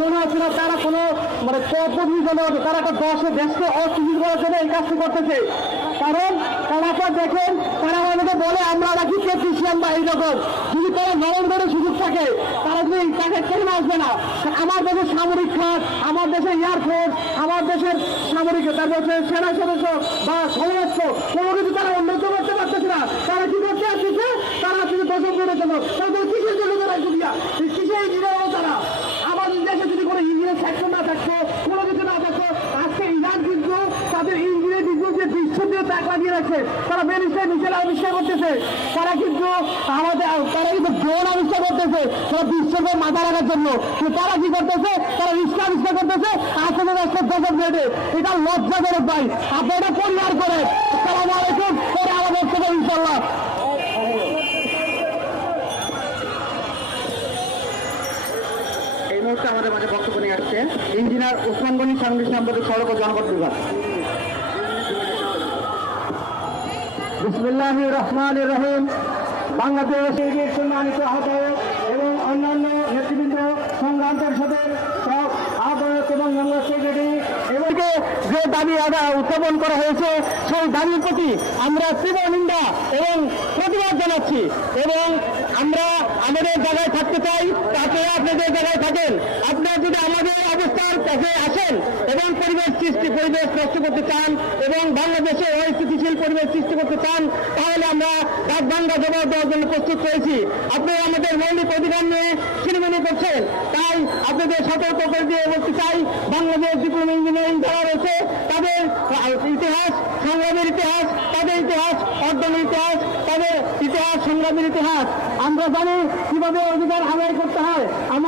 মনে হচ্ছে না তারা কোনো মানে কর্মজনক, তারা একটা দেশকে অস্থিতিশীল করার জন্য এই কাজটি করতেছে। কারণ তারা দেখেন, তারা আমাদেরকে বলে আমরা নাকি টেকনিশিয়ান বা এইরকম, যদি তারা নরেন্দ্রের সুযোগ থাকে তারা যদি তাকে কেন আসবে না? আমার দেশের সামরিক খাত, আমার দেশের এয়ারফোর্স, আমার দেশের সামরিক, তারপর সেনা সদস্য বা সমস্ত কোনো কিছু তারা উন্নত করতে পারতেছে না। তারা কি করতে আসছে? তারা শুধু দশম করে জন্য, তাদের কিসের জন্য তারা দুনিয়া কিসের ইঞ্জিনিয়ার? তারা আমাদের দেশে যদি কোনো ইঞ্জিনিয়ার সেক্টর না থাকতো, কোনো কিছু না থাকতো, আজকে ইরান কিন্তু তাদের ইঞ্জিনিয়ার যে বিশ্ব দিয়ে টাকা দিয়ে রাখছে, তারা মিসাইল আবিষ্কার করতেছে, তারা কিন্তু তারা কিন্তু ড্রোন আবিষ্কার করতেছে, তারা বিশ্বকে মাথা রাখার জন্য। তারা কি করতেছে? তারা রিস্কা আবিষ্কার করতেছে আসলে রাষ্ট্রের দশম গ্রেডে। এটা লজ্জাজনক ভাই, আপনি এটা পরিহার করেন। আসসালামু আলাইকুম, পরে আমার বক্তব্য ইনশাল্লাহ। এই মুহূর্তে আমাদের মাঝে বক্তব্য নিয়ে আসছে ইঞ্জিনিয়ার ওসমান গনি, সাংবাদিক সম্পাদক, সড়ক ও জনপথ বিভাগ। বিসমিল্লাহির রহমানির রহিম। বাংলাদেশের সম্মানিত আহ্বায়ক এবং অন্যান্য নেতৃবৃন্দ, সংগ্রাম পরিষদের সব আহ্বায়ক এবং জেনারেল সেক্রেটারি, এবং যে দাবি উত্থাপন করা হয়েছে সেই দাবির প্রতি আমরা তীব্র নিন্দা এবং প্রতিবাদ জানাচ্ছি। এবং আমরা আমাদের জায়গায় থাকতে চাই, আপনারা আপনাদের জায়গায় থাকেন। আপনারা যদি আমাদের অবস্থার কাছে আসেন এবং পরিবেশ নষ্ট করতে চান এবং বাংলাদেশে অস্থিতিশীল পরিবেশ সৃষ্টি করতে চান, তাহলে আমরা রাত ভাঙ্গা জবাব দেওয়ার জন্য প্রস্তুত রয়েছি। আপনারা আমাদের মৌলিক অধিকার নিয়ে ছিনিমিনি করছেন, তাই আপনাদের সতর্ক করে দিয়ে বলতে চাই, বাংলাদেশ ডিপ্লোমা ইঞ্জিনিয়ারিং যারা রয়েছে তাদের ইতিহাস, সংগ্রামের ইতিহাস, তাদের ইতিহাস অর্জনের ইতিহাস, তাদের ইতিহাস সংগ্রামের ইতিহাস আমরা জানি কিভাবে অধিকার আদায় করতে হয়।